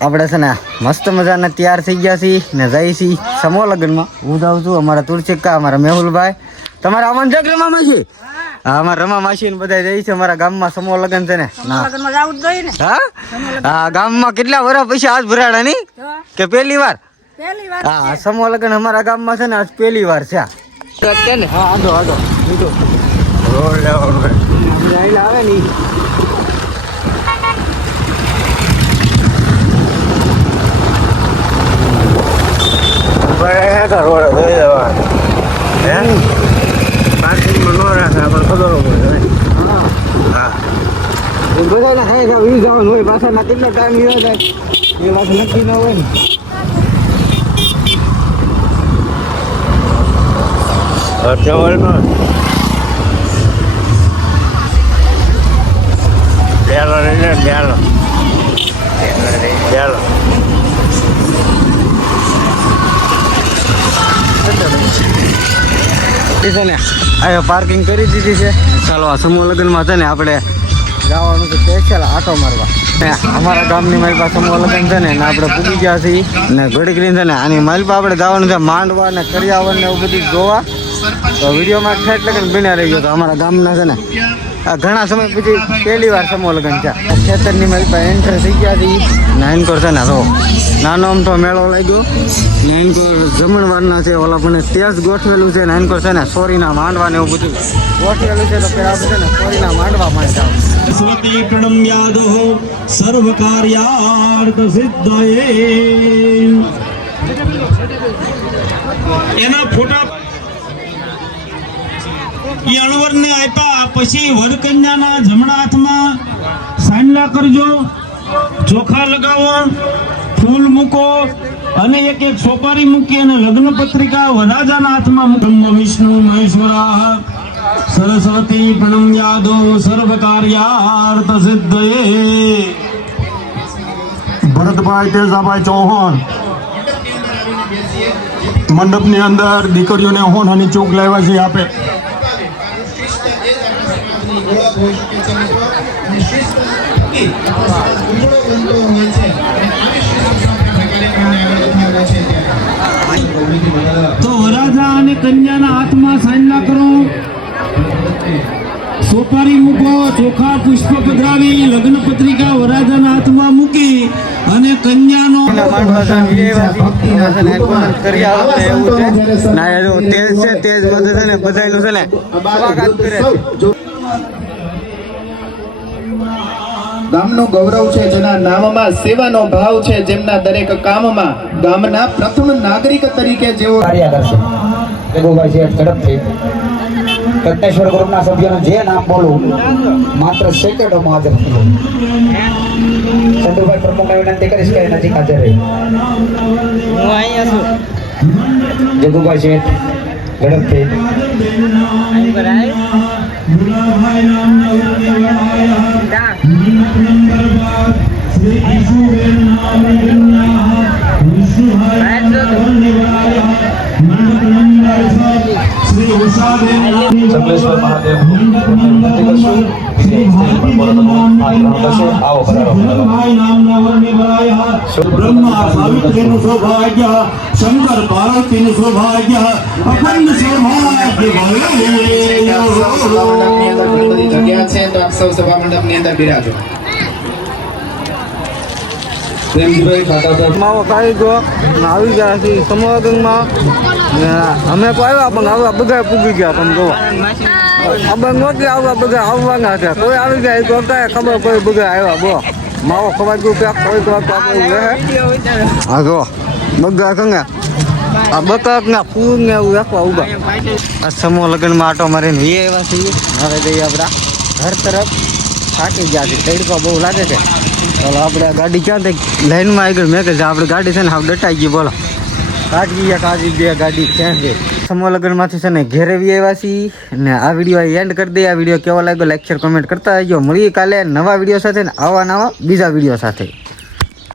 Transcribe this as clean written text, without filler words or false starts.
આપણે છે ને મસ્ત મજાના તૈયાર થઈ ગયા છીએ ને જઈ છીએ સમૂહ લગ્નમાં. હું જાઉં છું અમારા તુલસીકા, અમારા મેહુલભાઈ, તમારા અમન જગ રમા માસી, હા અમારા રમા માસી ને બધા જઈ છે. અમારા ગામમાં સમૂહ લગ્ન છે ને. હા ગામમાં કેટલા વર્ષ પછી આજ ભરાડા નહીં કે પહેલી વાર? હા સમૂહ લગ્ન અમારા ગામમાં છે ને આજ પહેલી વાર છે. હા આડો આડો આવે ને બધાને ખાઈ જવાનું હોય પાછા કેટલો ટાઈમ લીધો થાય એ પાછું નક્કી ન હોય ને. પાર્કિંગ કરી દીધી છે. ચાલો આ સમૂહ લગ્નમાં છે ને આપણે જવાનું છે સ્પેશિયલ આટો મારવા. અમારા ગામની મારી પાસે સમૂહ લગ્ન છે ને આપણે પૂગી ગયા છીએ ને ઘડી કરીને છે ને આની મારી પાસે આપણે જવાનું છે માંડવા ને કરિયાવર ને એવું બધું જોવા. તો વિડીયોમાં ઠેઠ લગન બન્યા રહી ગયો. તો અમારા ગામના છે ને ઘણા સમય પછી પહેલી વાર સમૂહ લગ્ન છે. ખેતરની મારી પાસે એન્ટર થઈ ગયા હતી. નાનકોર છે ને તો નાનો આમ તો મેળો લાગ્યો. નાનકોર જમણવારના છે ઓલા પણ તેજ ગોઠવેલું છે. નાનકોર છે ને સોરીના માંડવા ને એવું બધું ગોઠવેલું છે. તો પેલા આપણે છે ને સોરીના માંડવા માં જાવ. સ્વતી પ્રણમ્યાદો સર્વ કાર્યાર્થ સિદ્ધયે. એના ફોટા અણવર ને આપ્યા પછી વરકન્યાના જમણા હાથમાં સાંડલા કરજો, ચોખા લગાવો, ફૂલ મૂકો અને એક એક સોપારી મૂકી અને લગ્ન પત્રિકા વરરાજાના હાથમાં મૂકો. વિષ્ણુ મહેશ્વરા સરસ્વતી પ્રણમ્યાદો સર્વ કાર્યાર્થ સિદ્ધયે. ભરતભાઈ તેજાભાઈ ચૌહાણ મંડપની અંદર દીકરીઓને હોનાની ચોક લાવ્યા છે. આપે તો વરરાજા અને કન્યાના હાથમાં સાંડલા કરો, સોપારી મૂકો, ચોખા પુષ્પ પધરાવી લગ્ન પત્રિકા વરરાજાના હાથમાં મૂકી અને કન્યાનો ગામનું ગૌરવ છે, જેના નામમાં સેવાનો ભાવ છે, જેમના દરેક કામમાં ગામના પ્રથમ નાગરિક તરીકે જેઓ કાર્ય કરશે. કટનેશ્વર ગ્રુપના સભ્યોનું જે નામ બોલું માત્ર સેકન્ડોમાં હાજર થયું. ચંદુભાઈ પ્રમુખને વિનંતી કરીશ કે નજીક હાજર રહી. હું અહીંયા છું. જગુભાઈ શેઠ ઝડપથી સકલેશ્વર મહાદેવ બ્રહ્મા સાવિત્રીનું સૌભાગ્ય, શંકર પાર્વતીનું સૌભાગ્ય, અખંડ સૌભાગ્ય જગ્યા છે. તો આપ સૌ સભા મંડપની અંદર બિરાજો. આવી ગયા છીએ સમૂહ લગ્નમાં. અમે તો આવ્યા પણ આવ્યા બધા પૂગી ગયા. તમે જોવો ખબર નહોતી આવવા બધા આવવાના હતા. કોઈ આવી ગયા તો ખબર કોઈ બધા આવ્યા. બો માવો ખબર ગયું ક્યાંક કોઈ તો હા જો બધા કંગા આ બતક ના ફૂલ ને એવું રાખવા ઉભા. આ સમૂહ લગ્નમાં આટો મારીને વી આવ્યા છીએ. હવે જઈએ આપણા ઘર તરફ. થાકી ગયા છે, તડકો બહુ લાગે છે. ચાલો આપણે આ ગાડી ક્યાં થઈ લાઈનમાં આગળ મેં કે આપણી ગાડી છે ને હા ડટાઈ ગઈ. બોલો કાઢી બે ગાડી ક્યાં છે. સમૂહ લગ્નમાંથી છે ને ઘેરે વી આવ્યા છીએ ને આ વિડીયો એન્ડ કરી દઈએ. આ વિડીયો કેવો લાગ્યો લાઈક શેર કોમેન્ટ કરતા રહેજો. મળીએ કાલે નવા વિડીયો સાથે ને આવા નવા બીજા વિડીયો સાથે.